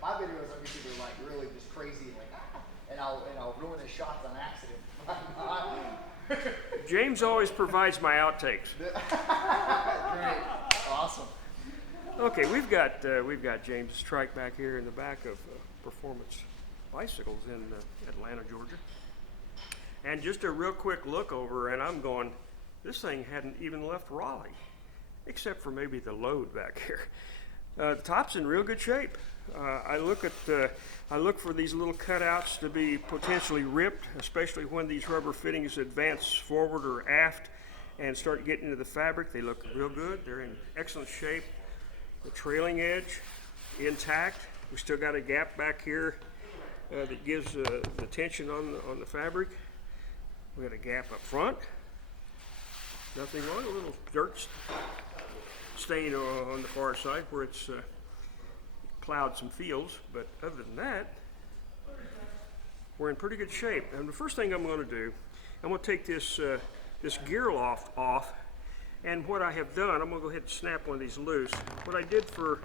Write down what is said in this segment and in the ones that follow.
my videos on YouTube are like really just crazy, like and I'll ruin his shots on accident. James always provides my outtakes. Great, awesome. Okay, we've got James' trike back here in the back of Performance Bicycles in Atlanta, Georgia. And just a real quick look over, and I'm going, this thing hadn't even left Raleigh, except for maybe the load back here. The top's in real good shape. I look for these little cutouts to be potentially ripped, especially when these rubber fittings advance forward or aft and start getting into the fabric. They look real good. They're in excellent shape. The trailing edge intact. We still got a gap back here that gives the tension on the fabric. We got a gap up front. Nothing wrong. A little dirt stain on the far side where it's plowed some fields, but other than that, we're in pretty good shape. And the first thing I'm going to do, I'm going to take this gear loft off, and what I have done, I'm going to go ahead and snap one of these loose. What I did for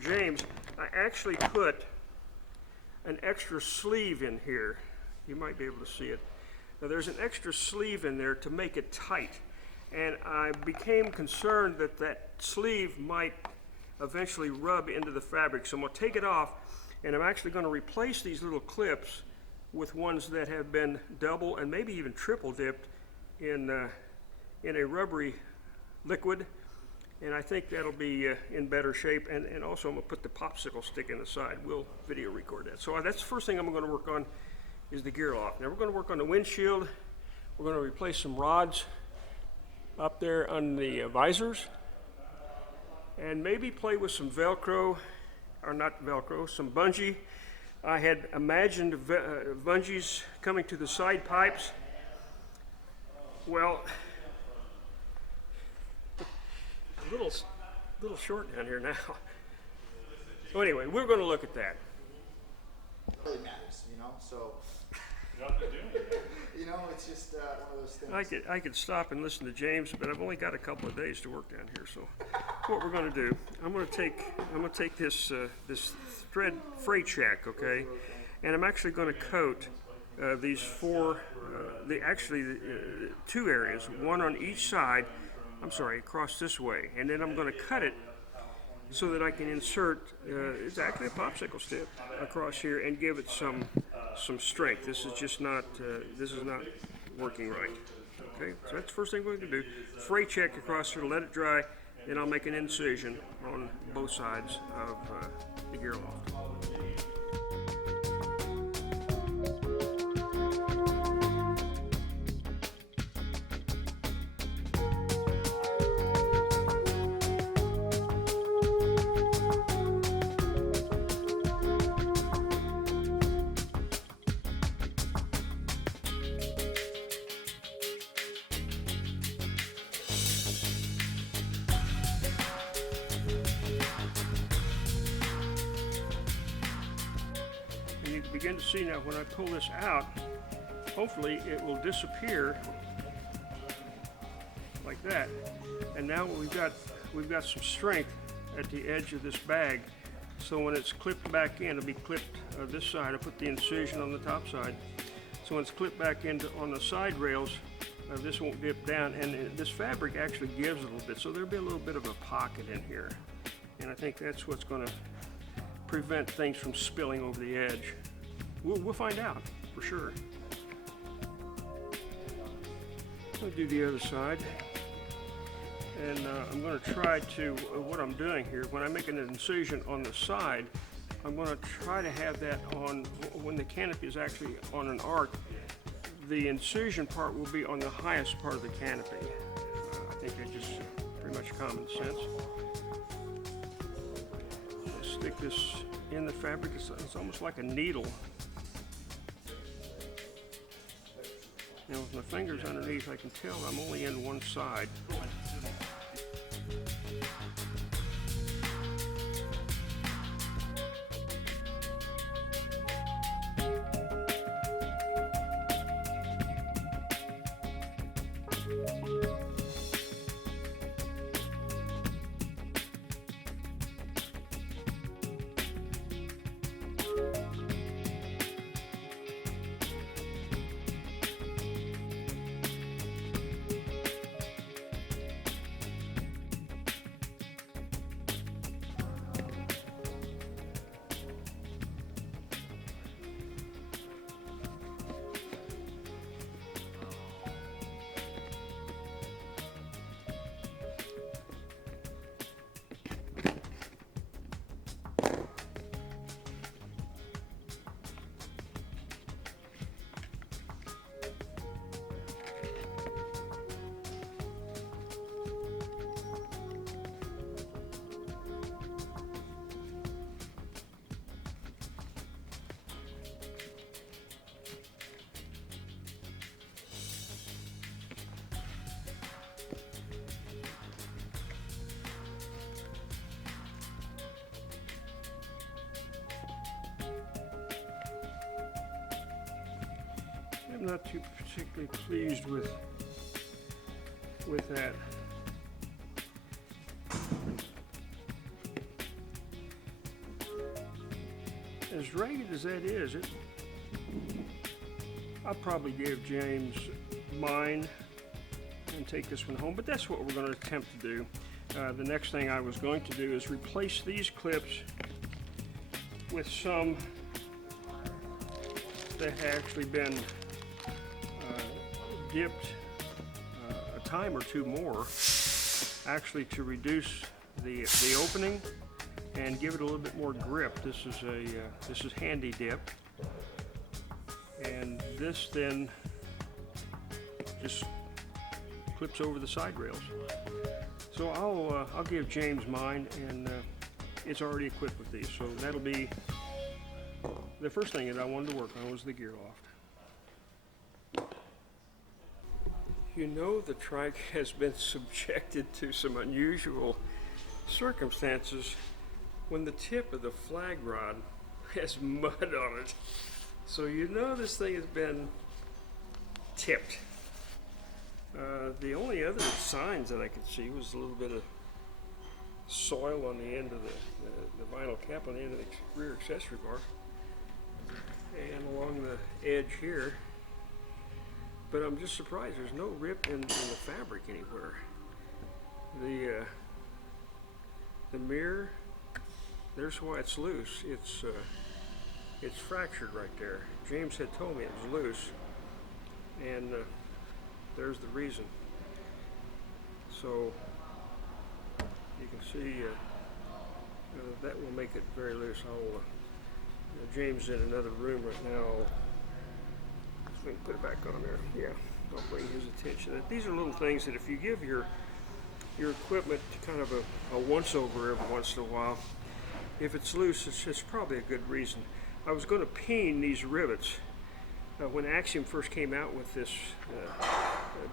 James, I actually put an extra sleeve in here. You might be able to see it. Now there's an extra sleeve in there to make it tight, and I became concerned that that sleeve might eventually rub into the fabric. So I'm going to take it off, and I'm actually going to replace these little clips with ones that have been double and maybe even triple dipped in a rubbery liquid, and I think that'll be in better shape. And also I'm going to put the popsicle stick in the side. We'll video record that. So that's the first thing I'm going to work on is the gear loft. Now we're going to work on the windshield. We're going to replace some rods up there on the visors, and maybe play with some Velcro, or not Velcro, some bungee. I had imagined bungees coming to the side pipes. Well, a little short down here now. So anyway, we're going to look at that. It really matters, you know, so. You know, it's just one of those things. I could stop and listen to James, but I've only got a couple of days to work down here. So, what we're going to do, I'm going to take this this thread freight shack, okay, and I'm actually going to coat these four, two areas, one on each side. I'm sorry, across this way, and then I'm going to cut it so that I can insert. It's actually a popsicle stick across here and give it some strength. This is just not working right. Okay, so that's the first thing we're going to do. Freight check across here, let it dry, then I'll make an incision on both sides of the gear loft. You can begin to see now when I pull this out, hopefully it will disappear like that. And now we've got some strength at the edge of this bag. So when it's clipped back in, it'll be clipped this side. I put the incision on the top side. So when it's clipped back into on the side rails, this won't dip down, and this fabric actually gives a little bit. So there'll be a little bit of a pocket in here. And I think that's what's going to prevent things from spilling over the edge. We'll find out for sure. I'll do the other side, and I'm going to try to, what I'm doing here, when I make an incision on the side, I'm going to try to have that on, when the canopy is actually on an arc, the incision part will be on the highest part of the canopy. I think it's just pretty much common sense. Stick this in the fabric. It's almost like a needle. Now with my fingers underneath, I can tell I'm only in one side. I'm not too particularly pleased with that. As ragged as that is, I'll probably give James mine and take this one home, but that's what we're going to attempt to do. The next thing I was going to do is replace these clips with some that have actually been dipped a time or two more, actually to reduce the opening and give it a little bit more grip. This is handy dip, and this then just clips over the side rails. So I'll give James mine, and it's already equipped with these. So that'll be the first thing that I wanted to work on was the gear loft. You know, the trike has been subjected to some unusual circumstances when the tip of the flag rod has mud on it. So you know this thing has been tipped. The only other signs that I could see was a little bit of soil on the end of the vinyl cap on the end of the rear accessory bar and along the edge here. But I'm just surprised there's no rip in the fabric anywhere. The mirror, there's why it's loose. It's fractured right there. James had told me it was loose, and there's the reason. So you can see that will make it very loose. James is in another room right now. So we can put it back on there. Yeah, I'll bring his attention. These are little things that if you give your equipment kind of a once over every once in a while, if it's loose, it's probably a good reason. I was going to peen these rivets when Axiom first came out with this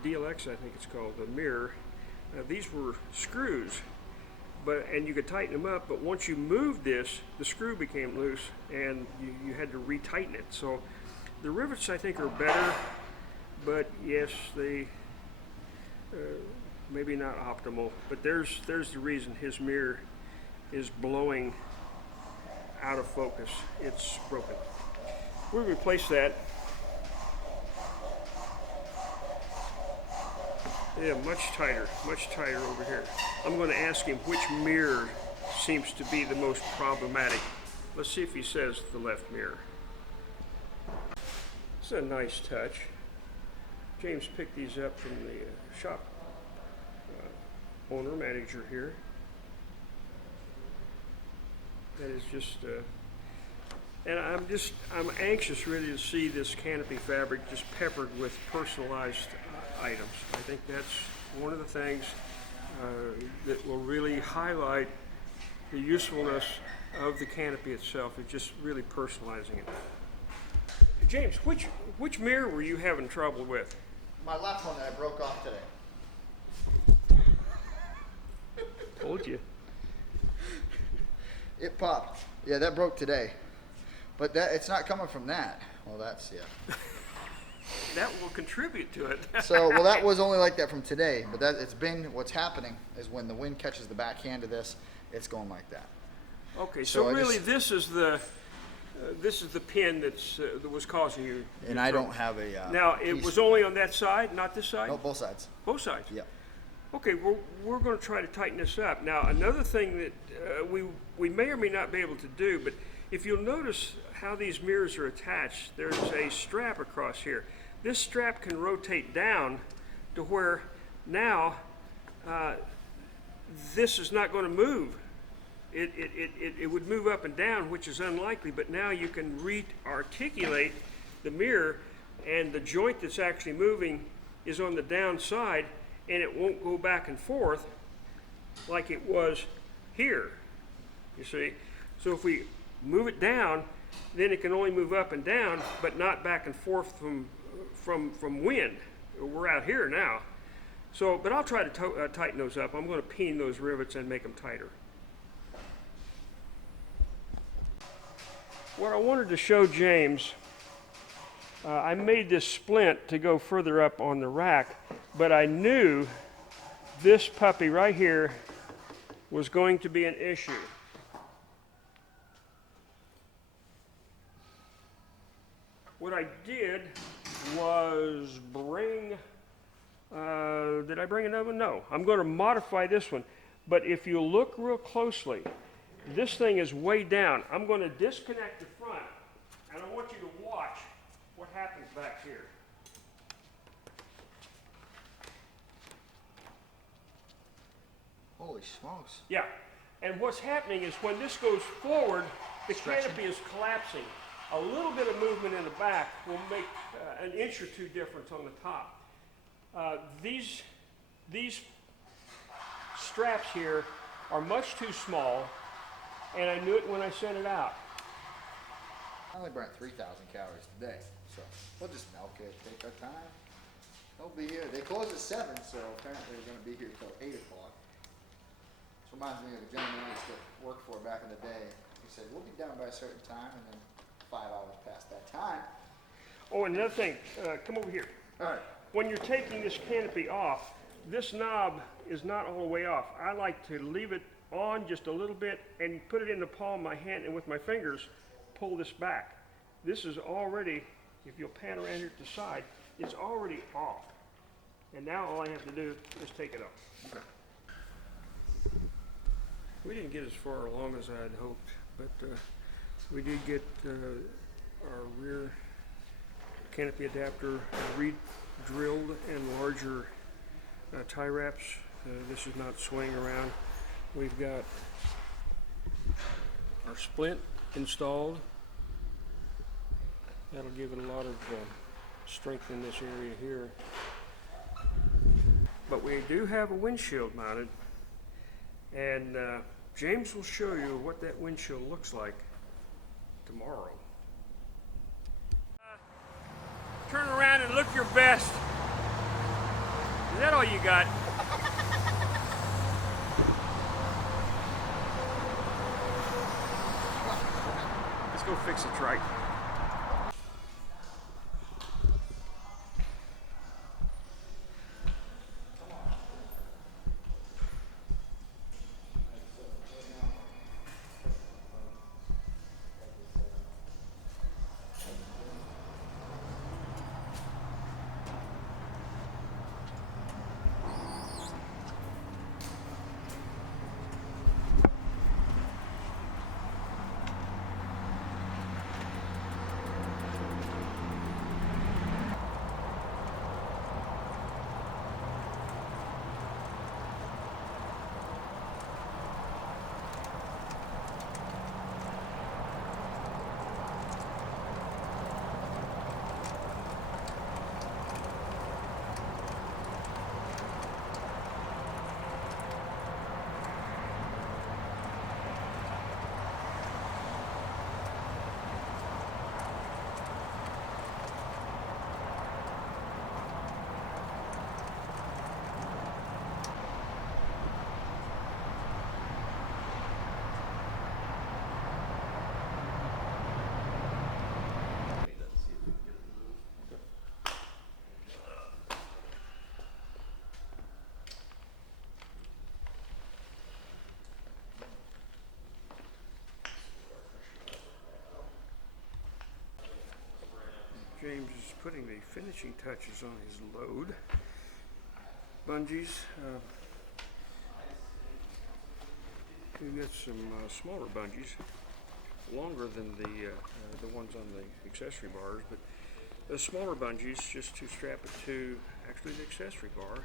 DLX, I think it's called, the mirror. These were screws, and you could tighten them up, but once you moved this, the screw became loose and you had to retighten it. So the rivets, I think, are better, but yes, they maybe not optimal. But there's the reason his mirror is blowing out of focus. It's broken. We'll replace that. Yeah, much tighter over here. I'm going to ask him which mirror seems to be the most problematic. Let's see if he says the left mirror. It's a nice touch. James picked these up from the shop owner, manager here. That is just, and I'm anxious really to see this Canopy fabric just peppered with personalized items. I think that's one of the things that will really highlight the usefulness of the Canopy itself, is just really personalizing it. James, which mirror were you having trouble with? My left one that I broke off today. Told you. It popped. Yeah, that broke today. But it's not coming from that. Well, that's, yeah. That will contribute to it. So, well, that was only like that from today, but what's happening is when the wind catches the back hand of this, it's going like that. Okay, so really this is the pin that was causing you. And I don't have a now, it was only on that side, not this side? No, both sides. Both sides? Yeah. Okay, we're going to try to tighten this up. Now, another thing that we may or may not be able to do, but if you'll notice how these mirrors are attached, there's a strap across here. This strap can rotate down to where now this is not going to move. It would move up and down, which is unlikely, but now you can re-articulate the mirror, and the joint that's actually moving is on the down side, and it won't go back and forth like it was here, you see. So if we move it down, then it can only move up and down, but not back and forth from wind. We're out here now. So, but I'll try to tighten those up. I'm going to peen those rivets and make them tighter. What I wanted to show James I made this splint to go further up on the rack, but I knew this puppy right here was going to be an issue. What I did was bring, did I bring another one? No, I'm going to modify this one. But if you look real closely, this thing is way down. I'm going to disconnect the front, and I want you to watch what happens back here. Holy smokes. Yeah, and what's happening is when this goes forward, the canopy is collapsing. A little bit of movement in the back will make an inch or two difference on the top. These straps here are much too small, and I knew it when I sent it out. I only burnt 3,000 calories today, so we'll just milk it, take our time. They'll be here. They close at 7, so apparently we're going to be here till 8 o'clock. This reminds me of the gentleman I used to work for back in the day. He said, we'll be done by a certain time, and then 5 hours past that time. Oh, and another thing, come over here. All right. When you're taking this canopy off, this knob is not all the way off. I like to leave it on just a little bit and put it in the palm of my hand, and with my fingers pull this back. This is already, if you'll pan around here to the side, it's already off. And now all I have to do is take it off. Okay. We didn't get as far along as I had hoped, but we did get our rear canopy adapter re-drilled and larger tie wraps. This is not swaying around. We've got our splint installed. That'll give it a lot of strength in this area here. But we do have a windshield mounted, and James will show you what that windshield looks like tomorrow. Turn around and look your best. Is that all you got? Let's go fix the trike. James is putting the finishing touches on his load. Bungees. We've got some smaller bungees, longer than the ones on the accessory bars, but the smaller bungees just to strap it to actually the accessory bar.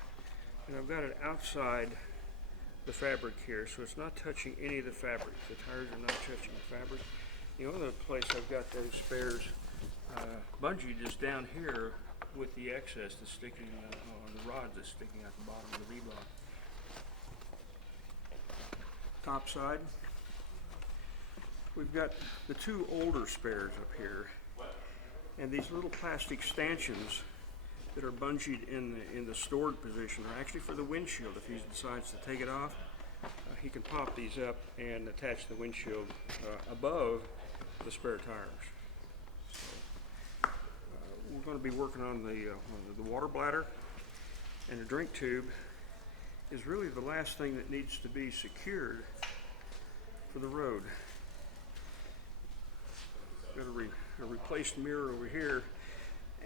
And I've got it outside the fabric here, so it's not touching any of the fabric. The tires are not touching the fabric. The only other place I've got those spares bungee just down here with the excess that's sticking on the rod that's sticking out the bottom of the V-block. Top side, we've got the two older spares up here, and these little plastic stanchions that are bungeed in the stored position are actually for the windshield. If he decides to take it off, he can pop these up and attach the windshield above the spare tires. So, we're going to be working on the water bladder, and the drink tube is really the last thing that needs to be secured for the road. Got a replaced mirror over here,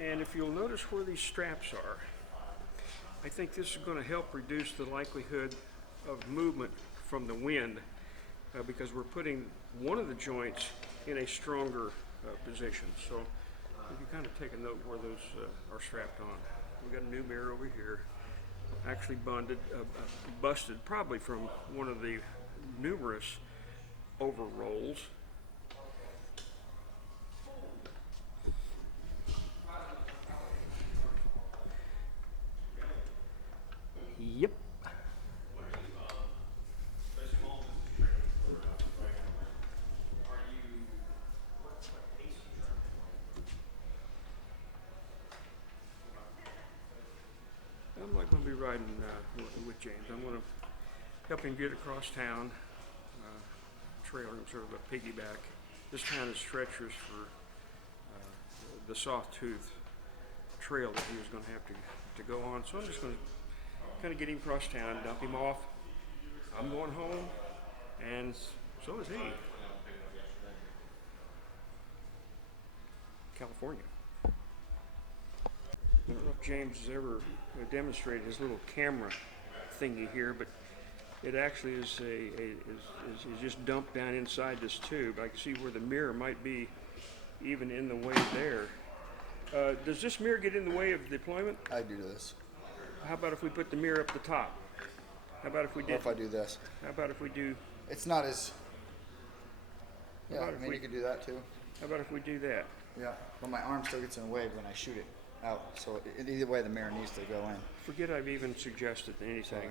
and if you'll notice where these straps are, I think this is going to help reduce the likelihood of movement from the wind because we're putting one of the joints in a stronger position. So if you kind of take a note where those are strapped on. We got a new mirror over here, actually busted probably from one of the numerous overrolls. Yep. I'm not going to be riding with James. I'm going to help him get across town, trailer him sort of a piggyback. This town is treacherous for the sawtooth trail that he was going to have to go on. So I'm just going to kind of get him across town, dump him off. I'm going home, and so is he. California. I don't know if James has ever demonstrated his little camera thingy here, but it actually is just dumped down inside this tube. I can see where the mirror might be even in the way there. Does this mirror get in the way of deployment? I do this. How about if we put the mirror up the top? How about if we did? Or if I do this. How about if we do? It's not as. Yeah, about I if mean we- you could do that too. How about if we do that? Yeah, but my arm still gets in the way when I shoot it out. So either way, the mirror needs to go in. Forget I've even suggested anything.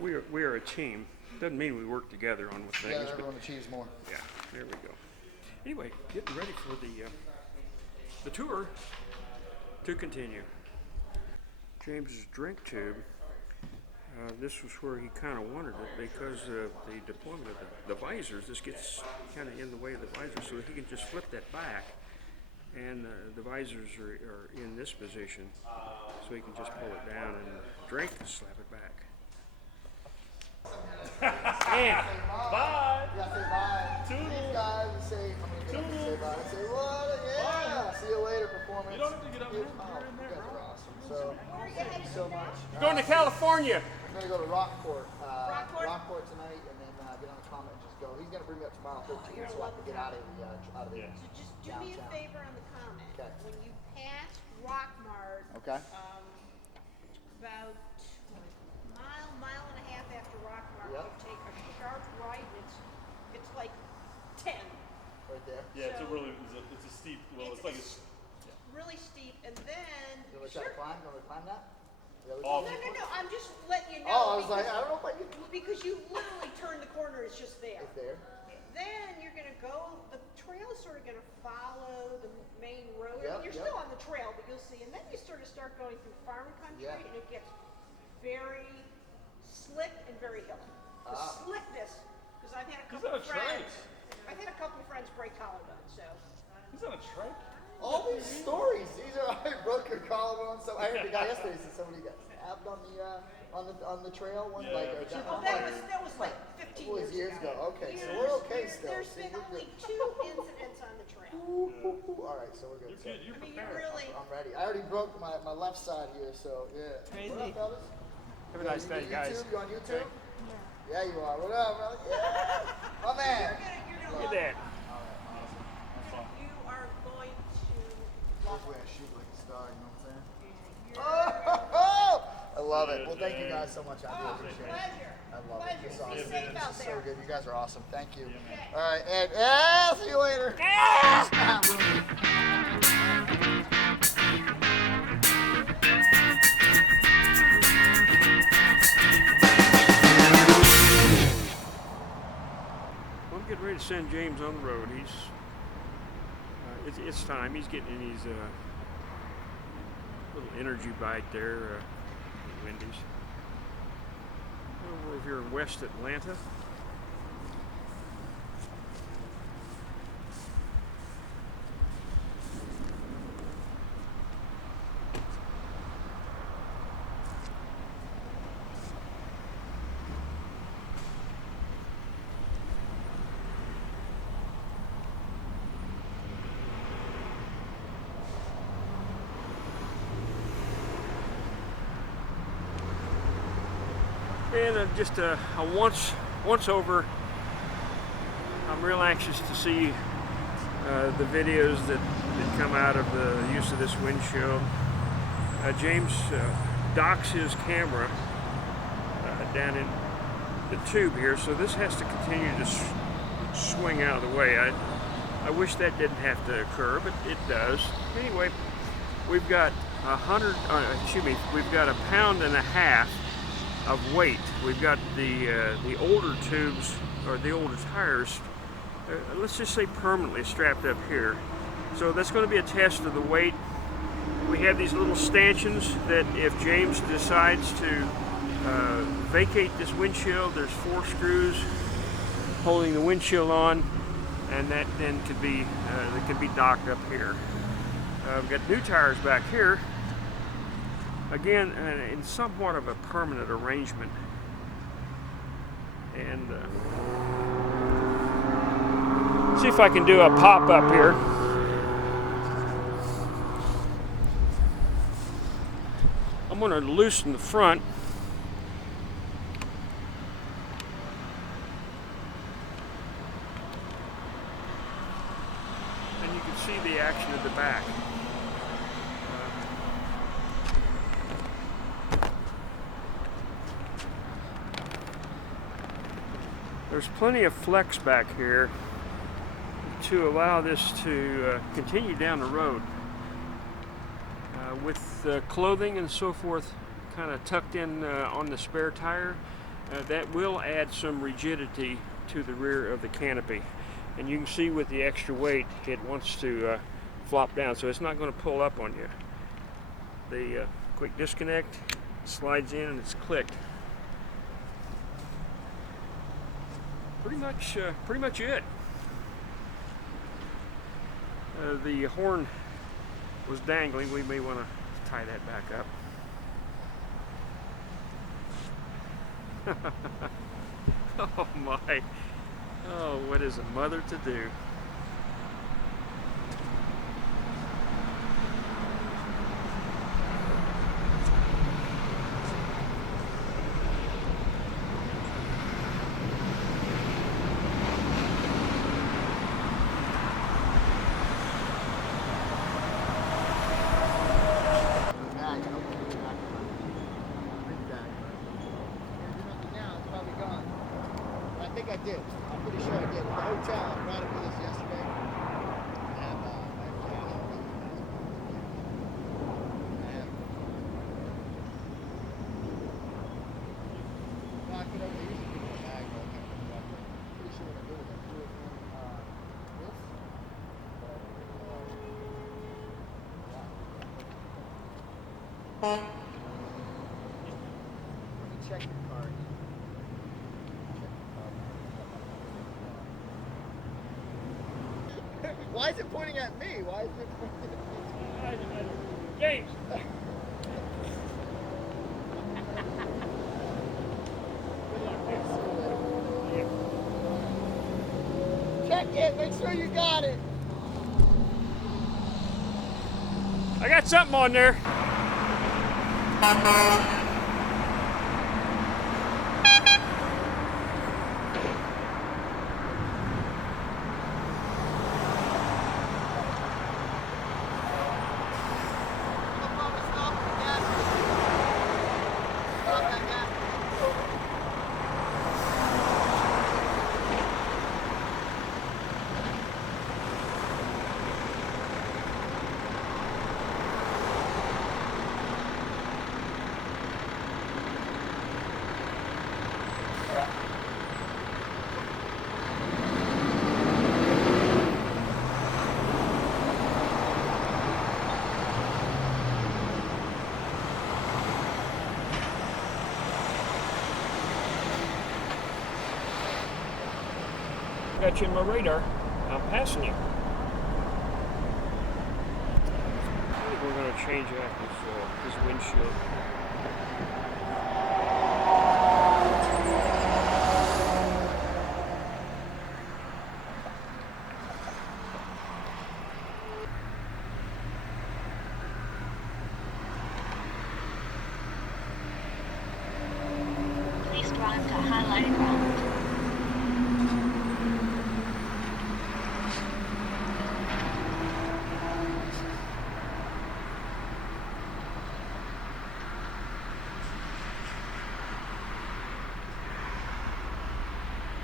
We are a team. Doesn't mean we work together on things. Yeah, but everyone achieves more. yeah, there we go. Anyway, getting ready for the tour to continue. James's drink tube. This was where he kind of wanted it because of the deployment of the visors. This gets kind of in the way of the visors, so he can just flip that back, and the visors are in this position, so he can just pull it down and drink and slap it back. And Bye. Yeah, say bye. Toodles. These guys and say, say bye. And say, what? Yeah. See you later, performance. You don't have to get up You- here. You're in you there, guys bro. are awesome. So, thank you so much. going to California. I'm gonna go to Rockport. Rockport? Tonight, and then get on the Comet and just go. He's gonna bring me up to mile 13, so I can get out of the Yeah. So just do me a downtown. favor on the comment. Okay. When you pass Rockmart, Okay. about mile and a half after Rockmart, Yep. you take a sharp right, and it's like 10. Right there. Yeah, it's a So- really, it's a steep, well, it's like It's really steep, and then You wanna try to climb? You wanna climb that? Yeah, we Off. can- No, I'm just letting you know. Oh, I was like, because- I don't know if I can. because you literally turn the corner, it's just there. It's there. Then you're gonna go, the trail is sort of gonna follow the main road. Yep, You're yep. still on the trail, but you'll see. And then you sort of start going through farm country, Yeah. and it gets very slick and very hilly. The Ah. slickness, because I've had a He's couple on a of trike. friends. I've had a couple of friends break collarbones, so. He's on a trike. All these stories. These are I broke your collarbone. So I heard the guy yesterday said somebody got stabbed on the trail one Yeah, like but or you- Oh, that was like 15 it was years ago. Okay, so Yeah, we're okay still. There's See, been we're only good. 2 incidents on the trail. All right, so we're good. You're So good, you're I mean, you prepared. really, I'm ready. I already broke my left side here, so yeah. Crazy. What up, fellas? Have a nice You day, on guys. YouTube? You on YouTube? Yeah, you are. What up, brother? Yeah. My man. you're Look gonna at that. you are going to Love way I shoot like a star, you know what I'm saying? love Oh, I love it. Well, thank you guys so much. I really appreciate it. pleasure. I love it. Pleasure. It's Be awesome. safe out This is there. so good. You guys are awesome. Thank you. Okay. All right, and see you later. Well, I'm getting ready to send James on the road. It's time. He's getting in his little energy bite there at Wendy's. We're over here in West Atlanta. And just a once over. I'm real anxious to see the videos that come out of the use of this windshield. James docks his camera down in the tube here, so this has to continue to swing out of the way. I wish that didn't have to occur, but it does. Anyway, we've got we've got 1.5 pounds of weight. We've got the older tubes, or the older tires, let's just say permanently strapped up here. So that's going to be a test of the weight. We have these little stanchions that if James decides to vacate this windshield, there's 4 screws holding the windshield on, and that then could be docked up here. We've got new tires back here, again in somewhat of a permanent arrangement. And see if I can do a pop up here. I'm going to loosen the front. And you can see the action of the back. There's plenty of flex back here to allow this to continue down the road. With clothing and so forth kind of tucked in on the spare tire, that will add some rigidity to the rear of the canopy. And you can see with the extra weight, it wants to flop down, so it's not going to pull up on you. The quick disconnect slides in and it's clicked. Pretty much it. The horn was dangling. We may want to tie that back up. Oh my. Oh, what is a mother to do? I did. I'm pretty sure I did. The hotel, I brought it with us yesterday. Knock it over. Usually put it in the bag, but I can't remember. I'm pretty sure what I did is I threw it in this. Let me check your card. Why is it pointing at me? Why is it pointing at me? James! Check it, make sure you got it. I got something on there. Got you in my radar. I'm passing you. I think we're going to change out this windshield. Please arrived at highlighted route.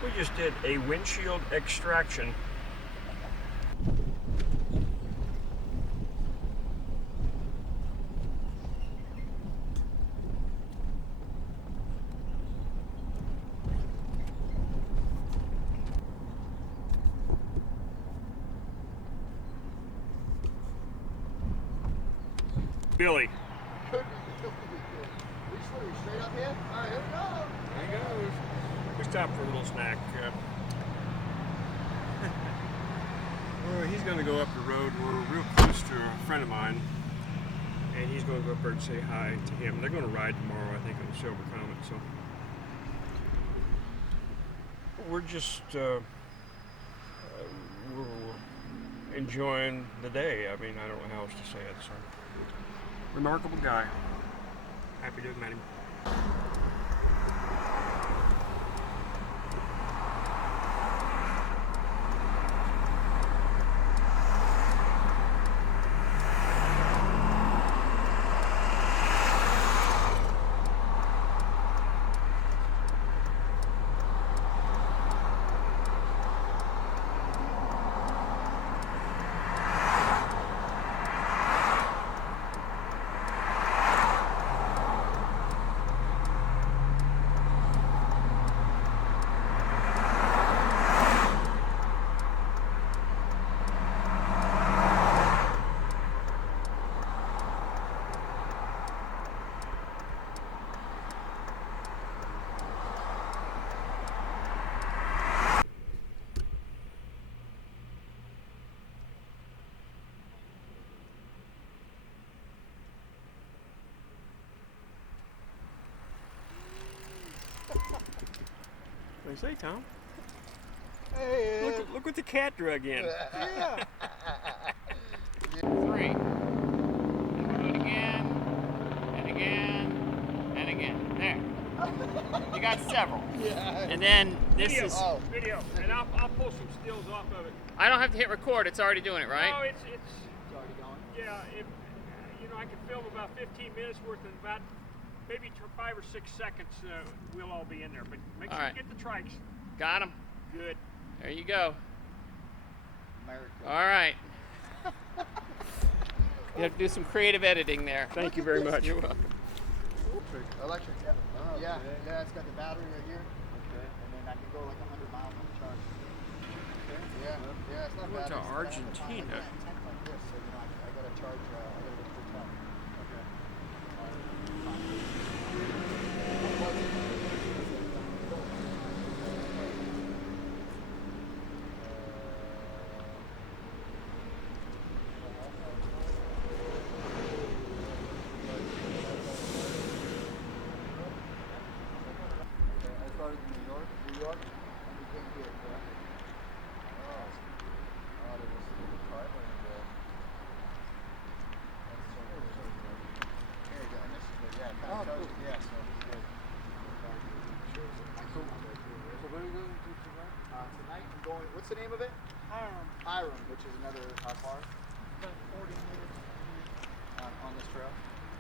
We just did a windshield extraction. Billy. Could be. We straight up here? All right, here we go. There he goes. We stopped for a little snack. Well, he's going to go up the road. We're real close to a friend of mine, and he's going to go up there and say hi to him. They're going to ride tomorrow, I think, on the Silver Comet. So we're just we're enjoying the day. I mean, I don't know how else to say it. So remarkable guy. Happy to have met him. What do you say, Tom? Hey. Look what the cat drug in. Yeah. 3. And we'll do it again, and again, and again. There. You got several. Yeah. And then this Video. is... Video. And I'll pull some stills off of it. I don't have to hit record. It's already doing it, right? No, it's already going. yeah. If I can film about 15 minutes worth in about maybe 5 or 6 seconds. We'll all be in there, but make sure All right. you get the trikes. Got him. Good. There you go. America. All right. You have to do some creative editing there. Thank you very much. You're welcome. Electric, yeah. Yeah, it's got the battery right here. Okay. And then I can go like 100 miles on the charge. Okay. Yeah, it's not I went bad. to It's got Argentina. a tank like this, so I gotta charge, I gotta go full time. Okay. I started in New York, and we came here, correct? Oh, there was a driver in there. That's so good. Here you go, and this is good, yeah, kind of shows you, yeah, so this is good. So when are we going to tonight? Tonight I'm going, what's the name of it? Hiram, which is another, how far? About 40 minutes. On this trail?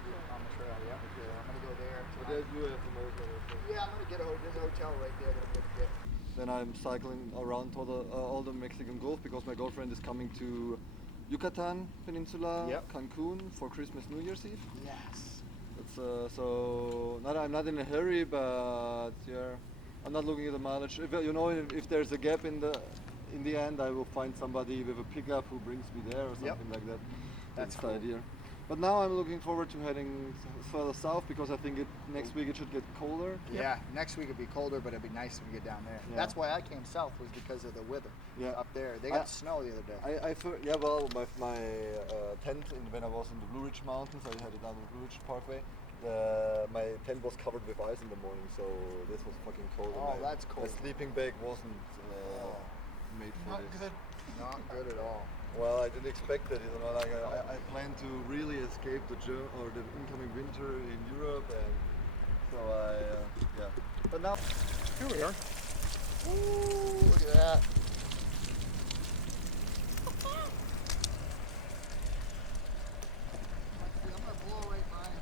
Yeah. On the trail, yeah. Okay, I'm gonna go there. But there's you have the most of it. Yeah, I'm gonna get there's a hotel right there that I'm gonna get. Then I'm cycling around all the Mexican Gulf because my girlfriend is coming to Yucatan Peninsula, Cancun for Christmas, New Year's Eve. Yes. It's I'm not in a hurry, but yeah, I'm not looking at the mileage. If there's a gap in the end, I will find somebody with a pickup who brings me there or something like that. That's the idea. But now I'm looking forward to heading further south because I think next week it should get colder. Yeah, next week it'll be colder, but it'll be nice when we get down there. Yeah. That's why I came south, was because of the weather up there. They got snow the other day. My tent when I was in the Blue Ridge Mountains, I had it down the Blue Ridge Parkway. My tent was covered with ice in the morning, so this was fucking cold. Oh, that's cold. My sleeping bag wasn't made for this. Not good at all. Well, I didn't expect that. I plan to really escape the incoming winter in Europe, and so But now, Here we are. ooh, look at that. I'm gonna blow right mine.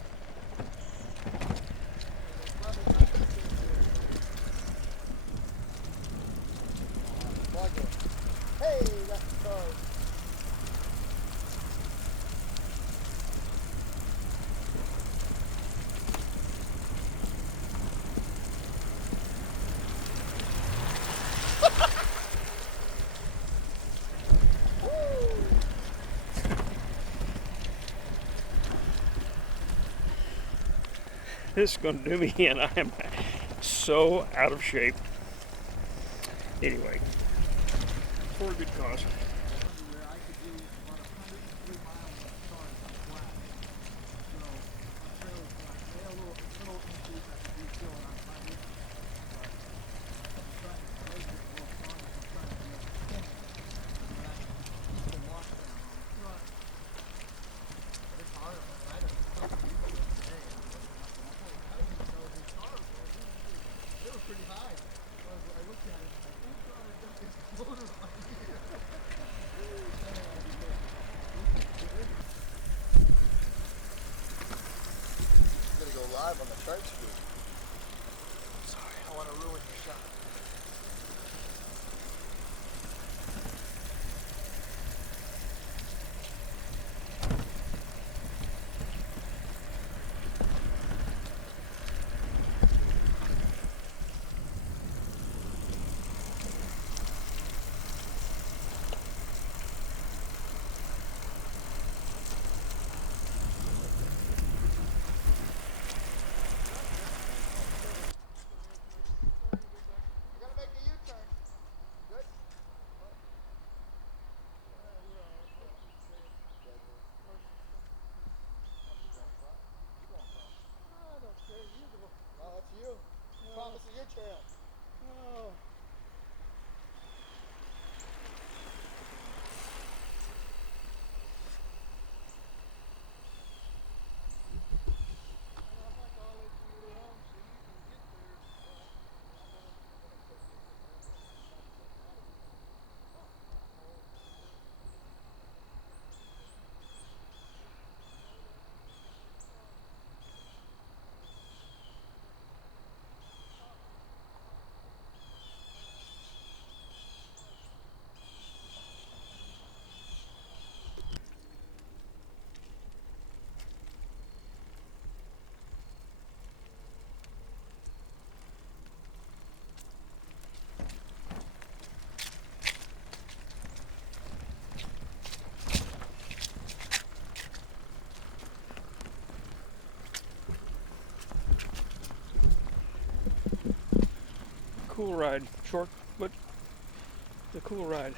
Plug it. Hey, that's the car. This is going to do me in. I am so out of shape. Anyway, for a good cause. Where I could do about 103 miles on the car on flat. So my trailer's like, they had a little increase I could do still on 5 weeks. But I'm trying to make it a little stronger. I'm trying to be able to finish. But I keep the lockdown on the front. But it's hard. I had to stop using it today. I didn't even know these cars were. They were pretty high. I looked at it and I'm like, oh god, I got this motor on here. I'm gonna go live on the trike street. Sorry, I don't want to ruin your shot. I gotta make a U-turn. Good? No, that's you. Promise of your trail. Oh. Cool ride, short, but the cool ride.